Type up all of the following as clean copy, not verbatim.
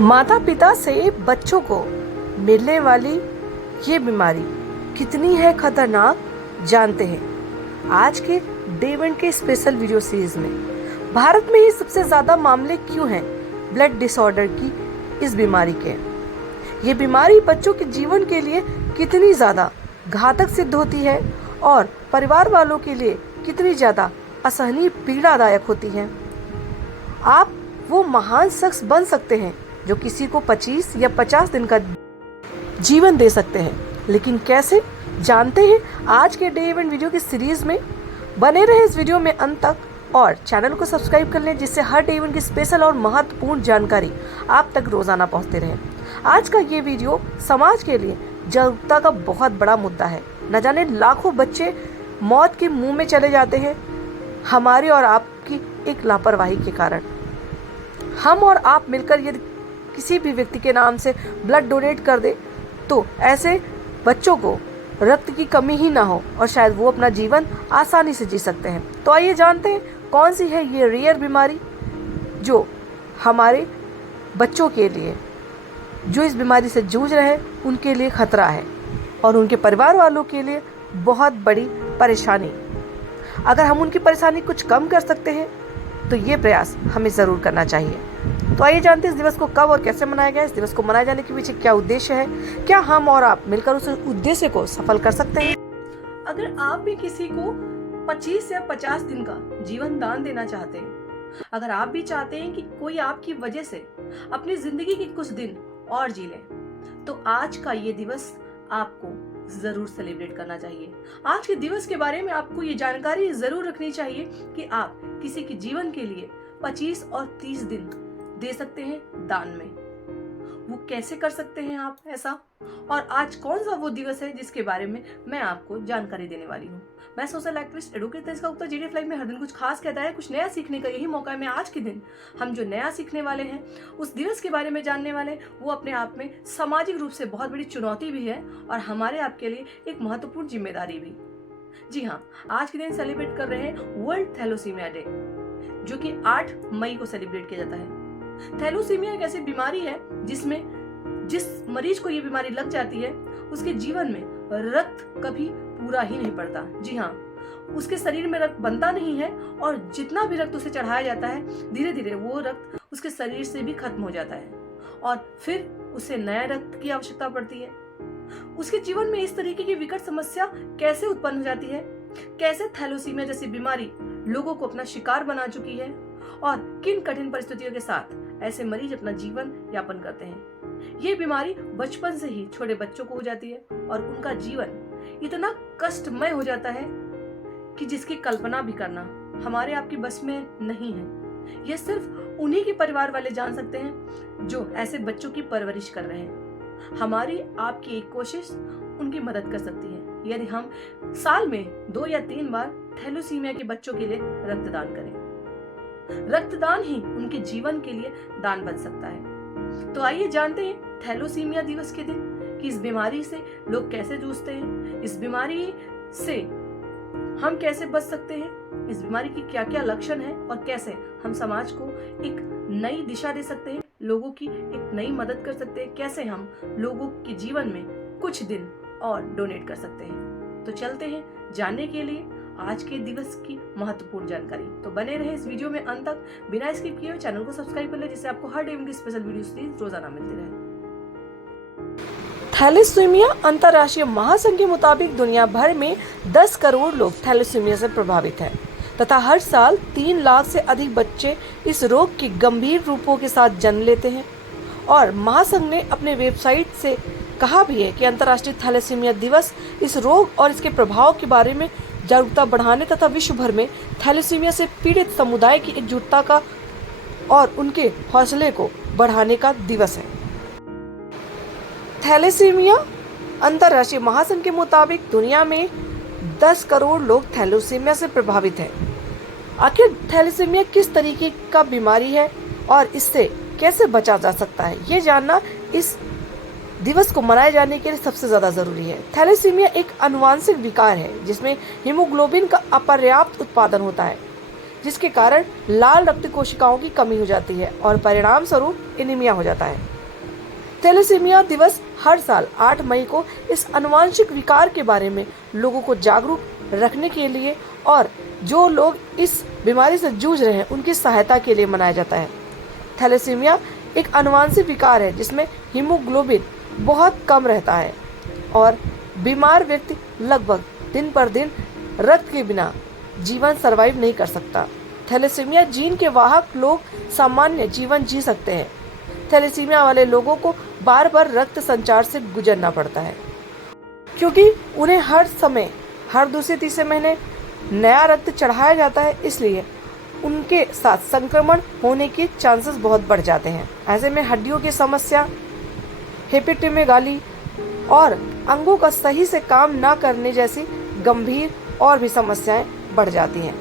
माता पिता से बच्चों को मिलने वाली ये बीमारी कितनी है खतरनाक जानते हैं आज के डे वन के स्पेशल वीडियो सीरीज में। भारत में ही सबसे ज्यादा मामले क्यों हैं ब्लड डिसऑर्डर की इस बीमारी के। ये बीमारी बच्चों के जीवन के लिए कितनी ज्यादा घातक सिद्ध होती है और परिवार वालों के लिए कितनी ज्यादा असहनीय पीड़ादायक होती है। आप वो महान शख्स बन सकते हैं जो किसी को 25 या 50 दिन का जीवन दे सकते हैं, लेकिन कैसे जानते हैं आज के डे इवेंट वीडियो की सीरीज में। बने रहे इस वीडियो में अंत तक और चैनल को सब्सक्राइब कर लें जिससे हर डे इवेंट की स्पेशल और महत्वपूर्ण जानकारी आप तक रोजाना पहुंचते रहे। आज का ये वीडियो समाज के लिए जागरूकता का बहुत बड़ा मुद्दा है। न जाने लाखों बच्चे मौत के मुंह में चले जाते हैं हमारी और आपकी एक लापरवाही के कारण। हम और आप मिलकर यदि किसी भी व्यक्ति के नाम से ब्लड डोनेट कर दे तो ऐसे बच्चों को रक्त की कमी ही ना हो और शायद वो अपना जीवन आसानी से जी सकते हैं। तो आइए जानते हैं कौन सी है ये रेयर बीमारी जो हमारे बच्चों के लिए जो इस बीमारी से जूझ रहे हैं उनके लिए खतरा है और उनके परिवार वालों के लिए बहुत बड़ी परेशानी। अगर हम उनकी परेशानी कुछ कम कर सकते हैं तो ये प्रयास हमें ज़रूर करना चाहिए। तो आइए जानते हैं इस दिवस को कब और कैसे मनाया गया। इस दिवस को मनाए जाने के पीछे क्या उद्देश्य है, क्या हम और आप मिलकर उस उद्देश्य को सफल कर सकते हैं। अगर आप भी किसी को 25 या 50 दिन का जीवन दान देना चाहते हैं, अगर आप भी चाहते हैं कि कोई आपकी वजह से अपनी जिंदगी के कुछ दिन और जी ले, तो आज का ये दिवस आपको जरूर सेलिब्रेट करना चाहिए। आज के दिवस के बारे में आपको ये जानकारी जरूर रखनी चाहिए कि आप किसी के जीवन के लिए 25 और 30 दिन दे सकते हैं दान में। वो कैसे कर सकते हैं आप ऐसा, और आज कौन सा वो दिवस है जिसके बारे में मैं आपको जानकारी देने वाली हूँ। मैं social activist advocate Tejaswini Gupta GDF live में हर दिन कुछ खास कहता है, कुछ नया सीखने का यही मौका है। मैं आज के दिन हम जो नया सीखने वाले हैं उस दिवस के बारे में जानने वाले हैं। वो अपने आप में सामाजिक रूप से बहुत बड़ी चुनौती भी है और हमारे आपके लिए एक महत्वपूर्ण जिम्मेदारी भी। जी हाँ, आज के दिन सेलिब्रेट कर रहे हैं वर्ल्ड थैलेसीमिया डे, जो कि 8 मई को सेलिब्रेट किया जाता है। थैलेसीमिया एक ऐसी बीमारी है जिसमें जिस मरीज को ये बीमारी लग जाती है उसके जीवन में रक्त कभी पूरा ही नहीं पड़ता। जी हाँ, उसके शरीर में रक्त बनता नहीं है और जितना भी रक्त उसे चढ़ाया जाता है धीरे धीरे वो रक्त उसके शरीर से भी खत्म हो जाता है और फिर उसे नया रक्त की आवश्यकता पड़ती है। उसके जीवन में इस तरीके की विकट समस्या कैसे उत्पन्न हो जाती है, कैसे थैलेसीमिया जैसी बीमारी लोगों को अपना शिकार बना चुकी है और किन कठिन परिस्थितियों के साथ ऐसे मरीज अपना जीवन यापन करते हैं। ये बीमारी बचपन से ही छोटे बच्चों को हो जाती है और उनका जीवन इतना कष्टमय हो जाता है कि जिसकी कल्पना भी करना हमारे आपकी बस में नहीं है। ये सिर्फ उन्हीं के परिवार वाले जान सकते हैं जो ऐसे बच्चों की परवरिश कर रहे हैं। हमारी आपकी एक कोशिश उनकी मदद कर सकती है यदि हम साल में 2 या 3 बार थैलेसीमिया के बच्चों के लिए रक्तदान करें। रक्तदान ही उनके जीवन के लिए दान बन सकता है। तो आइए जानते हैं थैलेसीमिया दिवस के दिन कि इस बीमारी से लोग कैसे जूझते हैं, इस बीमारी से हम कैसे बच सकते हैं, इस बीमारी की क्या क्या लक्षण हैं और कैसे हम समाज को एक नई दिशा दे सकते हैं, लोगों की एक नई मदद कर सकते हैं, कैसे हम लोगों के जीवन में कुछ दिन और डोनेट कर सकते हैं। तो चलते हैं जानने के लिए आज के दिवस की महत्वपूर्ण जानकारी। तो बने रहे इस वीडियो में अंत तक, बिना स्किप किए हुए चैनल को सब्सक्राइब कर ले जिससे आपको हर डे की स्पेशल वीडियो सीरीज रोजाना मिलती रहे। थैलेसीमिया अंतर्राष्ट्रीय महासंघ के मुताबिक दुनिया भर में 10 करोड़ लोग थैलेसीमिया से प्रभावित हैं तथा हर साल 3 लाख से अधिक बच्चे इस रोग के गंभीर रूपों के साथ जन्म लेते हैं। और महासंघ ने अपने वेबसाइट से कहा भी है कि अंतर्राष्ट्रीय थैलेसीमिया दिवस इस रोग और इसके प्रभाव के बारे में जागरूकता बढ़ाने तथा विश्व भर में थैलेसीमिया से पीड़ित समुदाय की एकजुटता का और उनके हौसले को बढ़ाने का दिवस है। थैलेसीमिया अंतर्राष्ट्रीय महासंघ के मुताबिक दुनिया में 10 करोड़ लोग थैलेसीमिया से प्रभावित हैं। आखिर थैलेसीमिया किस तरीके का बीमारी है और इससे कैसे बचा जा सकता है, ये जानना इस दिवस को मनाए जाने के लिए सबसे ज्यादा जरूरी है। थैलेसीमिया एक आनुवंशिक विकार है जिसमें हीमोग्लोबिन का अपर्याप्त उत्पादन होता है। जिसके कारण लाल रक्त कोशिकाओं की कमी हो जाती है और परिणाम स्वरूप एनीमिया हो जाता है। थैलेसीमिया दिवस हर साल 8 मई को इस आनुवंशिक विकार के बारे में लोगों को जागरूक रखने के लिए और जो लोग इस बीमारी से जूझ रहे हैं उनकी सहायता के लिए मनाया जाता है। थैलेसीमिया एक आनुवंशिक विकार है जिसमें हीमोग्लोबिन बहुत कम रहता है और बीमार व्यक्ति लगभग दिन पर दिन रक्त के बिना जीवन सर्वाइव नहीं कर सकता। थैलेसीमिया जीन के वाहक लोग सामान्य जीवन जी सकते हैं। थैलेसीमिया वाले लोगों को बार बार रक्त संचार से गुजरना पड़ता है क्योंकि उन्हें हर समय हर दूसरे तीसरे महीने नया रक्त चढ़ाया जाता है, इसलिए उनके साथ संक्रमण होने के चांसेस बहुत बढ़ जाते हैं। ऐसे में हड्डियों की समस्या, हेपेटोमेगाली और अंगों का सही से काम न करने जैसी गंभीर और भी समस्याएं बढ़ जाती हैं।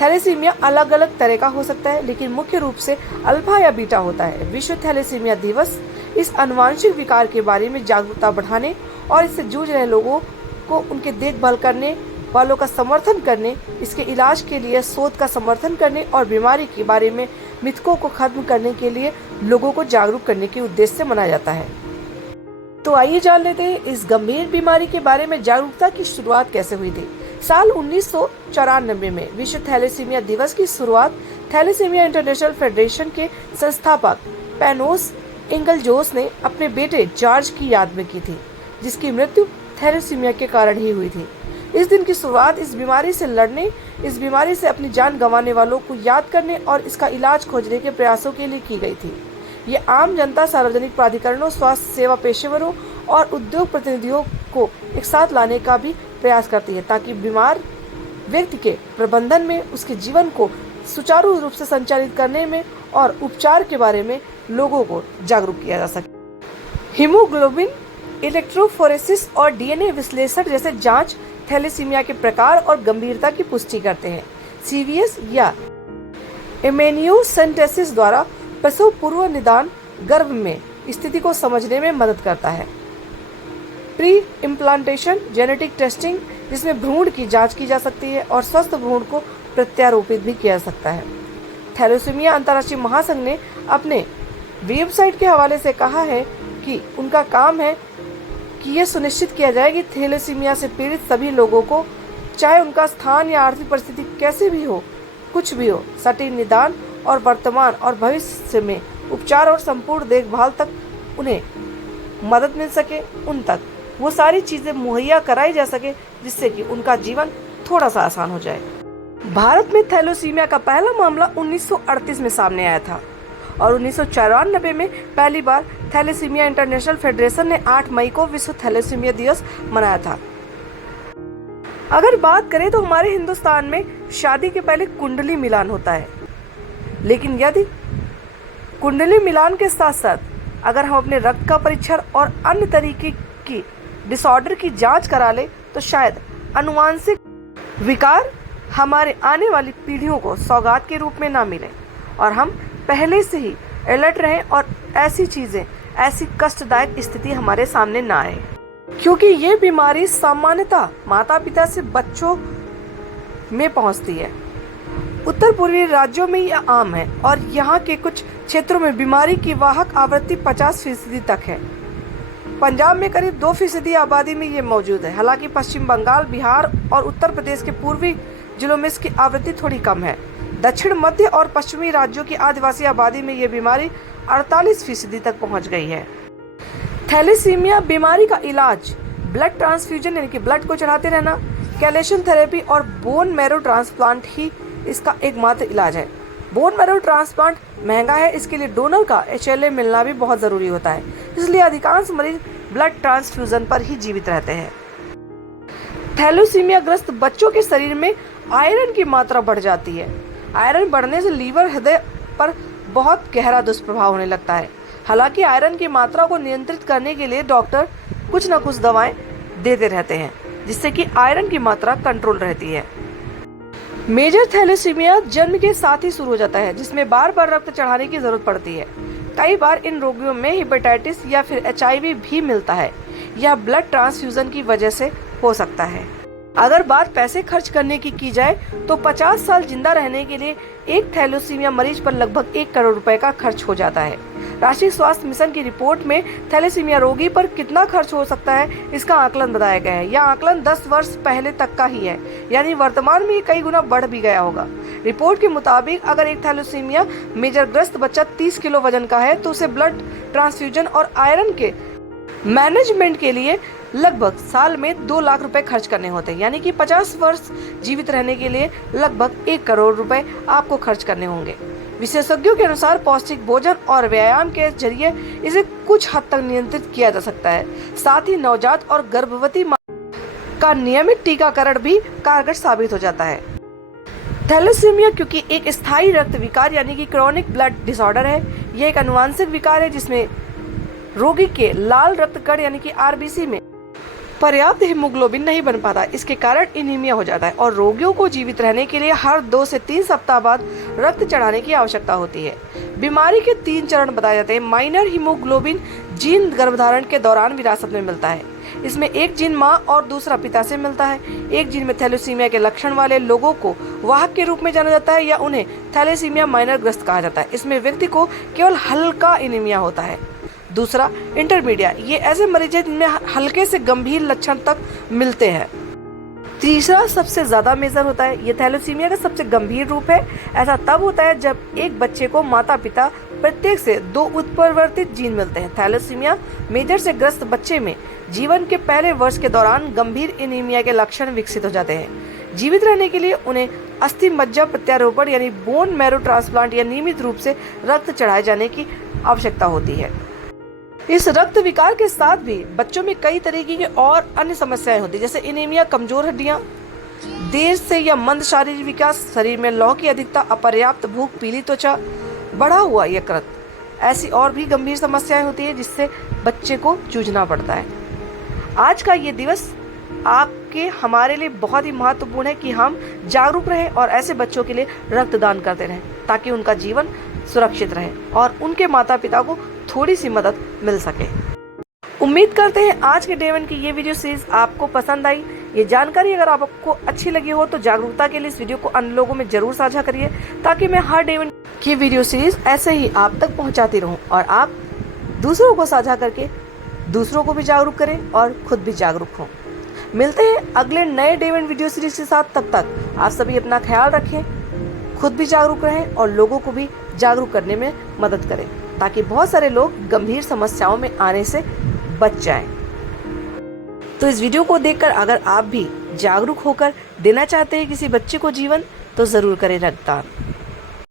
थैलेसीमिया अलग अलग तरह का हो सकता है, लेकिन मुख्य रूप से अल्फा या बीटा होता है। विश्व थैलेसीमिया दिवस इस आनुवंशिक विकार के बारे में जागरूकता बढ़ाने और इससे जूझ रहे लोगों को उनके देखभाल करने वालों का समर्थन करने, इसके इलाज के लिए शोध का समर्थन करने और बीमारी के बारे में मिथकों को खत्म करने के लिए लोगों को जागरूक करने के उद्देश्य से मनाया जाता है। तो आइए जान लेते हैं इस गंभीर बीमारी के बारे में जागरूकता की शुरुआत कैसे हुई थी। साल 1994 में विश्व थैलेसीमिया दिवस की शुरुआत थैलेसीमिया इंटरनेशनल फेडरेशन के संस्थापक पैनोस इंगलजोस ने अपने बेटे जॉर्ज की याद में की थी, जिसकी मृत्यु थैलेसीमिया के कारण ही हुई थी। इस दिन की शुरुआत इस बीमारी से लड़ने, इस बीमारी से अपनी जान गंवाने वालों को याद करने और इसका इलाज खोजने के प्रयासों के लिए की गई थी। ये आम जनता, सार्वजनिक प्राधिकरणों, स्वास्थ्य सेवा पेशेवरों और उद्योग प्रतिनिधियों को एक साथ लाने का भी प्रयास करती है ताकि बीमार व्यक्ति के प्रबंधन में, उसके जीवन को सुचारू रूप से संचालित करने में और उपचार के बारे में लोगों को जागरूक किया जा सके। हीमोग्लोबिन, इलेक्ट्रोफोरेसिस और डीएनए विश्लेषण जैसे जांच थैलेसीमिया के प्रकार और गंभीरता की पुष्टि करते हैं। सीवीएस या इम्यूनोसेंटेसिस द्वारा प्रसव पूर्व निदान गर्भ में स्थिति को समझने में मदद करता है। प्री इम्प्लांटेशन जेनेटिक टेस्टिंग, जिसमें भ्रूण की जांच की जा सकती है और स्वस्थ भ्रूण को प्रत्यारोपित भी किया जा सकता है। थैलेसीमिया अंतर्राष्ट्रीय महासंघ ने अपने वेबसाइट के हवाले से कहा है कि उनका काम है कि यह सुनिश्चित किया जाए कि थैलेसीमिया से पीड़ित सभी लोगों को, चाहे उनका स्थान या आर्थिक परिस्थिति कैसे भी हो, कुछ भी हो, सटीक निदान और वर्तमान और भविष्य में उपचार और संपूर्ण देखभाल तक उन्हें मदद मिल सके, उन तक वो सारी चीजें मुहैया कराई जा सके जिससे कि उनका जीवन थोड़ा सा आसान हो जाए। भारत में थैलेसीमिया का पहला मामला 1938 में सामने आया था और 1994 में पहली बार थैलेसीमिया इंटरनेशनल फेडरेशन ने 8 मई को विश्व थैलेसीमिया दिवस मनाया था। अगर बात करें तो हमारे हिंदुस्तान में शादी के पहले कुंडली मिलान होता है, लेकिन यदि कुंडली मिलान के साथ साथ अगर हम अपने रक्त का परीक्षण और अन्य तरीके की डिसऑर्डर की जांच करा ले तो शायद आनुवंशिक विकार हमारे आने वाली पीढ़ियों को सौगात के रूप में ना मिले और हम पहले से ही अलर्ट रहें और ऐसी चीजें, ऐसी कष्टदायक स्थिति हमारे सामने ना आए, क्योंकि ये बीमारी सामान्यतः माता पिता से बच्चों में पहुंचती है। उत्तर पूर्वी राज्यों में यह आम है और यहाँ के कुछ क्षेत्रों में बीमारी की वाहक आवृत्ति 50% तक है। पंजाब में करीब 2% आबादी में ये मौजूद है। हालांकि पश्चिम बंगाल, बिहार और उत्तर प्रदेश के पूर्वी जिलों में इसकी आवृत्ति थोड़ी कम है। दक्षिण, मध्य और पश्चिमी राज्यों की आदिवासी आबादी में ये बीमारी 48% तक पहुंच गई है। थैलेसीमिया बीमारी का इलाज ब्लड ट्रांसफ्यूजन यानी कि ब्लड को चढ़ाते रहना, कैलेशन थेरेपी और बोन मैरो ट्रांसप्लांट ही इसका एकमात्र इलाज है। बोन मैरो ट्रांसप्लांट महंगा है, इसके लिए डोनर का HLA मिलना भी बहुत जरूरी होता है, इसलिए अधिकांश मरीज ब्लड ट्रांसफ्यूजन पर ही जीवित रहते हैं। थैलेसीमिया ग्रस्त बच्चों के शरीर में आयरन की मात्रा बढ़ जाती है। आयरन बढ़ने से लीवर, हृदय पर बहुत गहरा दुष्प्रभाव होने लगता है। हालांकि आयरन की मात्रा को नियंत्रित करने के लिए डॉक्टर कुछ न कुछ दवाएं देते रहते हैं जिससे कि आयरन की मात्रा कंट्रोल रहती है। मेजर थैलेसीमिया जन्म के साथ ही शुरू हो जाता है, जिसमें बार बार रक्त चढ़ाने की जरूरत पड़ती है। कई बार इन रोगियों में हेपेटाइटिस या फिर HIV भी मिलता है। यह ब्लड ट्रांसफ्यूजन की वजह से हो सकता है। अगर बात पैसे खर्च करने की जाए तो 50 साल जिंदा रहने के लिए एक थैलेसीमिया मरीज पर लगभग 1 करोड़ रुपए का खर्च हो जाता है। राष्ट्रीय स्वास्थ्य मिशन की रिपोर्ट में थैलेसीमिया रोगी पर कितना खर्च हो सकता है, इसका आकलन बताया गया है। यह आकलन 10 वर्ष पहले तक का ही है, यानी वर्तमान में कई गुना बढ़ भी गया होगा। रिपोर्ट के मुताबिक अगर एक थैलेसीमिया मेजर ग्रस्त बच्चा 30 किलो वजन का है तो उसे ब्लड ट्रांसफ्यूजन और आयरन के मैनेजमेंट के लिए लगभग साल में 2 लाख रुपए खर्च करने होते हैं, यानी कि 50 वर्ष जीवित रहने के लिए लगभग 1 करोड़ रुपए आपको खर्च करने होंगे। विशेषज्ञों के अनुसार पौष्टिक भोजन और व्यायाम के जरिए इसे कुछ हद तक नियंत्रित किया जा सकता है। साथ ही नवजात और गर्भवती मां का नियमित टीकाकरण भी कारगर साबित हो जाता है। थैलेसीमिया क्योंकि एक स्थायी रक्त विकार यानी कि क्रॉनिक ब्लड डिसऑर्डर है, यह एक आनुवंशिक विकार है जिसमें रोगी के लाल रक्त कण यानी कि आरबीसी में पर्याप्त हीमोग्लोबिन नहीं बन पाता। इसके कारण एनीमिया हो जाता है और रोगियों को जीवित रहने के लिए हर 2 से 3 सप्ताह बाद रक्त चढ़ाने की आवश्यकता होती है। बीमारी के 3 चरण बताए जाते हैं। माइनर हीमोग्लोबिन जीन गर्भधारण के दौरान विरासत में मिलता है। इसमें एक जीन माँ और दूसरा पिता से मिलता है। एक जीन में थैलेसीमिया के लक्षण वाले लोगों को वाहक के रूप में जाना जाता है या उन्हें थैलेसीमिया माइनर ग्रस्त कहा जाता है। इसमें व्यक्ति को केवल हल्का एनीमिया होता है। दूसरा इंटरमीडिएट, ये ऐसे मरीज हैं जिनमें हल्के से गंभीर लक्षण तक मिलते हैं। तीसरा सबसे ज्यादा मेजर होता है। ये थैलेसीमिया का सबसे गंभीर रूप है। ऐसा तब होता है जब एक बच्चे को माता पिता प्रत्येक से 2 उत्परिवर्तित जीन मिलते हैं। थैलेसीमिया मेजर से ग्रस्त बच्चे में जीवन के पहले वर्ष के दौरान गंभीर एनीमिया के लक्षण विकसित हो जाते हैं। जीवित रहने के लिए उन्हें अस्थि मज्जा प्रत्यारोपण यानी बोन मैरो ट्रांसप्लांट या नियमित रूप से रक्त चढ़ाए जाने की आवश्यकता होती है। इस रक्त विकार के साथ भी बच्चों में कई तरीके की और अन्य समस्याएं होती है, जैसे एनीमिया, कमजोर हड्डियां, देर से या मंद शारीरिक विकास, शरीर में लौह की अधिकता, अपर्याप्त भूख, पीली त्वचा, बढ़ा हुआ यकृत, ऐसी और भी गंभीर समस्याएं होती है जिससे बच्चे को जूझना पड़ता है। आज का ये दिवस आपके हमारे लिए बहुत ही महत्वपूर्ण है कि हम जागरूक रहें और ऐसे बच्चों के लिए रक्तदान करते रहें ताकि उनका जीवन सुरक्षित रहे और उनके माता पिता को थोड़ी सी मदद मिल सके। उम्मीद करते हैं आज के डे 1 की ये वीडियो सीरीज आपको पसंद आई। ये जानकारी अगर आपको अच्छी लगी हो तो जागरूकता के लिए इस वीडियो को अन्य लोगों में जरूर साझा करिए ताकि मैं हर डे 1 की वीडियो सीरीज ऐसे ही आप तक पहुंचाती रहूं और आप दूसरों को साझा करके दूसरों को भी जागरूक करें और खुद भी जागरूक हों। मिलते हैं अगले नए डे 1 वीडियो सीरीज के साथ। तब तक आप सभी अपना ख्याल रखें, खुद भी जागरूक रहें और लोगों को भी जागरूक करने में मदद करें ताकि बहुत सारे लोग गंभीर समस्याओं में आने से बच जाएं। तो इस वीडियो को देखकर अगर आप भी जागरूक होकर देना चाहते हैं किसी बच्चे को जीवन, तो जरूर करें रक्तदान।